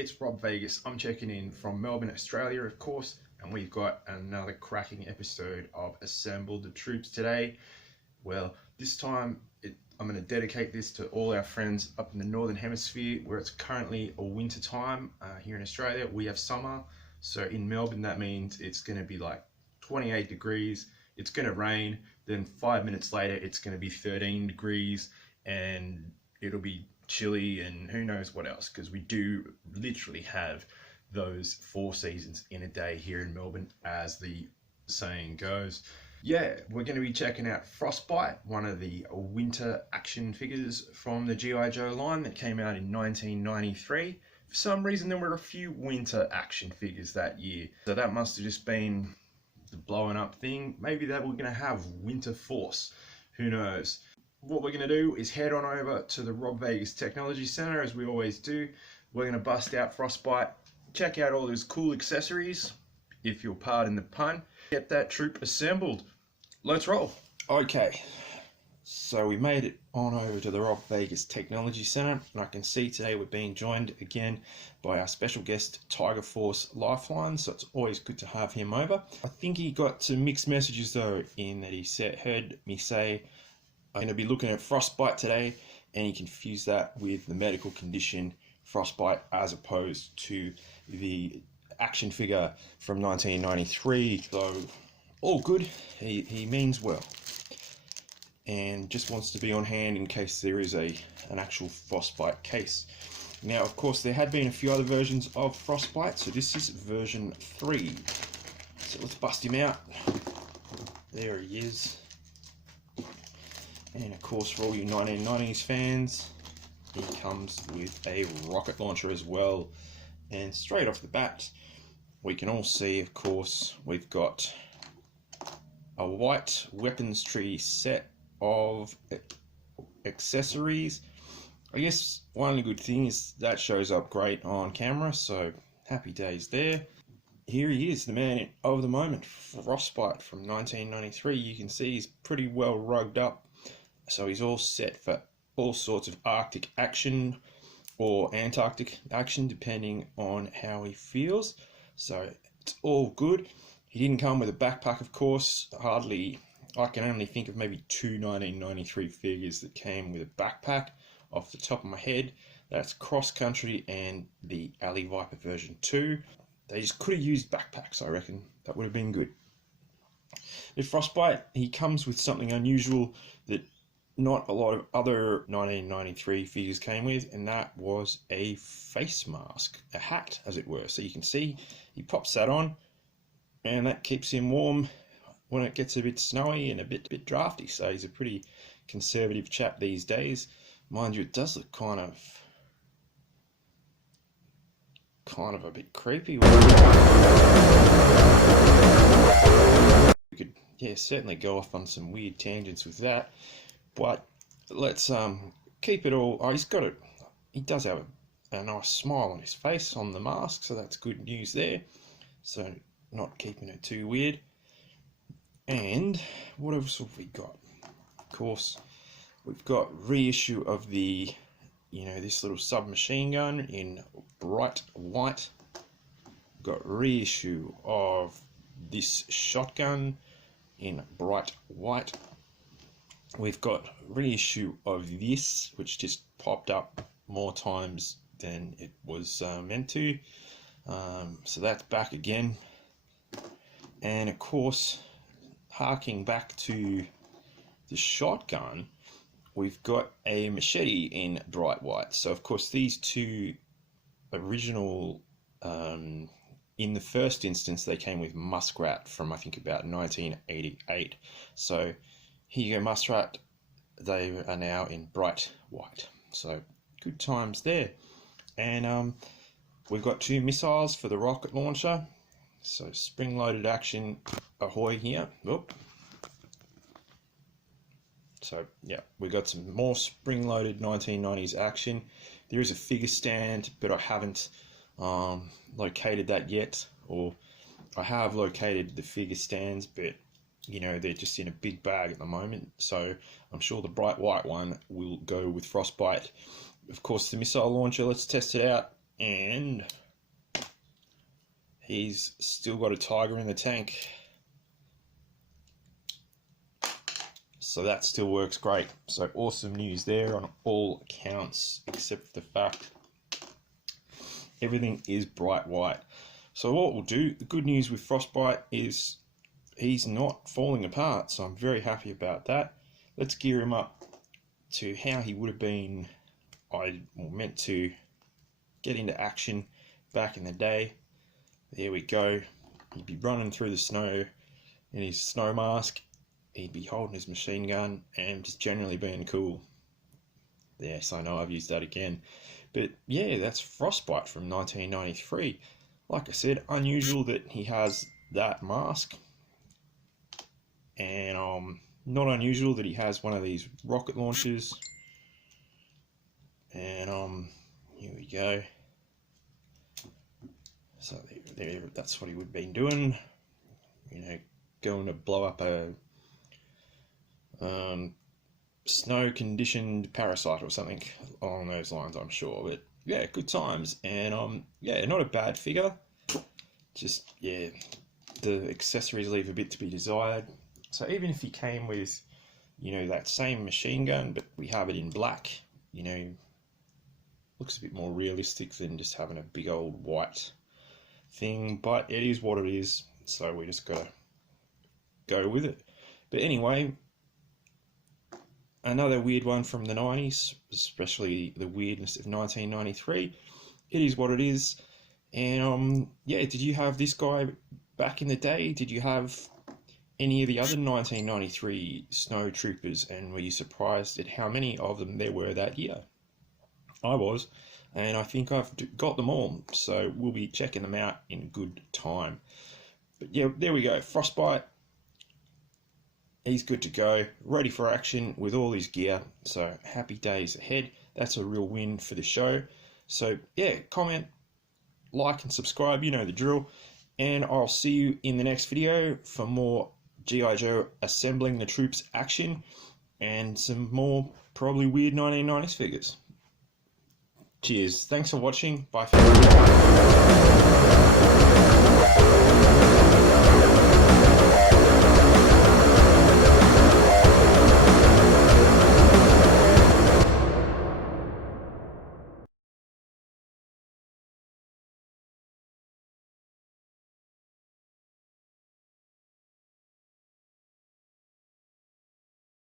it's Rob Vegas. I'm checking in from Melbourne, Australia, of course, and we've got another cracking episode of Assemble the Troops today. Well, this time I'm going to dedicate this to all our friends up in the Northern Hemisphere, where it's currently a winter time. Here in Australia, we have summer. So in Melbourne, that means it's going to be like 28 degrees. It's going to rain. Then 5 minutes later, it's going to be 13 degrees, and it'll be chilly and who knows what else, because we do literally have those 4 seasons in a day here in Melbourne, as the saying goes. Yeah, we're going to be checking out Frostbite, one of the winter action figures from the GIJOE line that came out in 1993. For some reason, there were a few winter action figures that year, so that must have just been the blowing up thing. Maybe that we're going to have Winter Force, who knows. What we're going to do is head on over to the Rob Vegas Technology Center, as we always do. We're going to bust out Frostbite, check out all those cool accessories, if you'll pardon the pun, get that troop assembled. Let's roll. Okay, so we made it on over to the Rob Vegas Technology Center, and I can see today we're being joined again by our special guest, Tiger Force Lifeline, so it's always good to have him over. I think he got some mixed messages though, in that he heard me say I'm going to be looking at Frostbite today, and he confused that with the medical condition Frostbite as opposed to the action figure from 1993. So all good, he means well, and just wants to be on hand in case there is an actual Frostbite case. Now, of course, there had been a few other versions of Frostbite, so this is version 3. So let's bust him out. There he is. And of course, for all you 1990s fans, he comes with a rocket launcher as well. And straight off the bat, we can all see, of course, we've got a white weapons tree set of accessories. I guess one good thing is that shows up great on camera, so happy days there. Here he is, the man of the moment, Frostbite from 1993. You can see he's pretty well rugged up. So he's all set for all sorts of Arctic action or Antarctic action, depending on how he feels. So it's all good. He didn't come with a backpack, of course. I can only think of maybe 2 1993 figures that came with a backpack off the top of my head. That's Cross Country and the Alley Viper version 2. They just could have used backpacks, I reckon. That would have been good. With Frostbite, he comes with something unusual that not a lot of other 1993 figures came with, and that was a face mask, a hat as it were. So you can see he pops that on, and that keeps him warm when it gets a bit snowy and a bit drafty. So he's a pretty conservative chap these days. Mind you, it does look kind of a bit creepy. We could, yeah, certainly go off on some weird tangents with that. But let's keep it all. Oh, he does have a nice smile on his face on the mask, so that's good news there. So not keeping it too weird. And what else have we got? Of course, we've got reissue of the, this little submachine gun in bright white. We've got reissue of this shotgun in bright white. We've got reissue of this, which just popped up more times than it was meant to. So that's back again. And of course, harking back to the shotgun, we've got a machete in bright white. So of course, these two original, in the first instance, they came with Muskrat from, I think, about 1988. So here you go, Muskrat. They are now in bright white. So good times there. And we've got 2 missiles for the rocket launcher. So spring-loaded action, ahoy here. Oop. So yeah, we've got some more spring-loaded 1990s action. There is a figure stand, but I haven't located that yet. Or I have located the figure stands, but they're just in a big bag at the moment, so I'm sure the bright white one will go with Frostbite. Of course, the missile launcher, let's test it out. and he's still got a tiger in the tank. So that still works great. So awesome news there on all accounts, except for the fact everything is bright white. So what we'll do, the good news with Frostbite is he's not falling apart. So I'm very happy about that. Let's gear him up to how he would have been, meant to get into action back in the day. There we go. He'd be running through the snow in his snow mask. He'd be holding his machine gun and just generally being cool. Yes, I know I've used that again. But yeah, that's Frostbite from 1993. Like I said, unusual that he has that mask. And not unusual that he has one of these rocket launchers. And here we go. So there, that's what he would have been doing. You know, going to blow up a snow-conditioned parasite or something along those lines, I'm sure. But yeah, good times. And yeah, not a bad figure. Just, yeah, the accessories leave a bit to be desired. So even if he came with, you know, that same machine gun, but we have it in black, you know, looks a bit more realistic than just having a big old white thing. But it is what it is, so we just gotta go with it. But anyway, another weird one from the 90s, especially the weirdness of 1993. It is what it is. And yeah, did you have this guy back in the day? Did you have any of the other 1993 Snow Troopers, and were you surprised at how many of them there were that year? I was, and I think I've got them all, so we'll be checking them out in good time. But yeah, there we go, Frostbite. He's good to go, ready for action with all his gear, so happy days ahead. That's a real win for the show. So yeah, comment, like and subscribe, you know the drill, and I'll see you in the next video for more G.I. Joe assembling the troops action and some more probably weird 1990s figures. Cheers, thanks for watching, bye for now.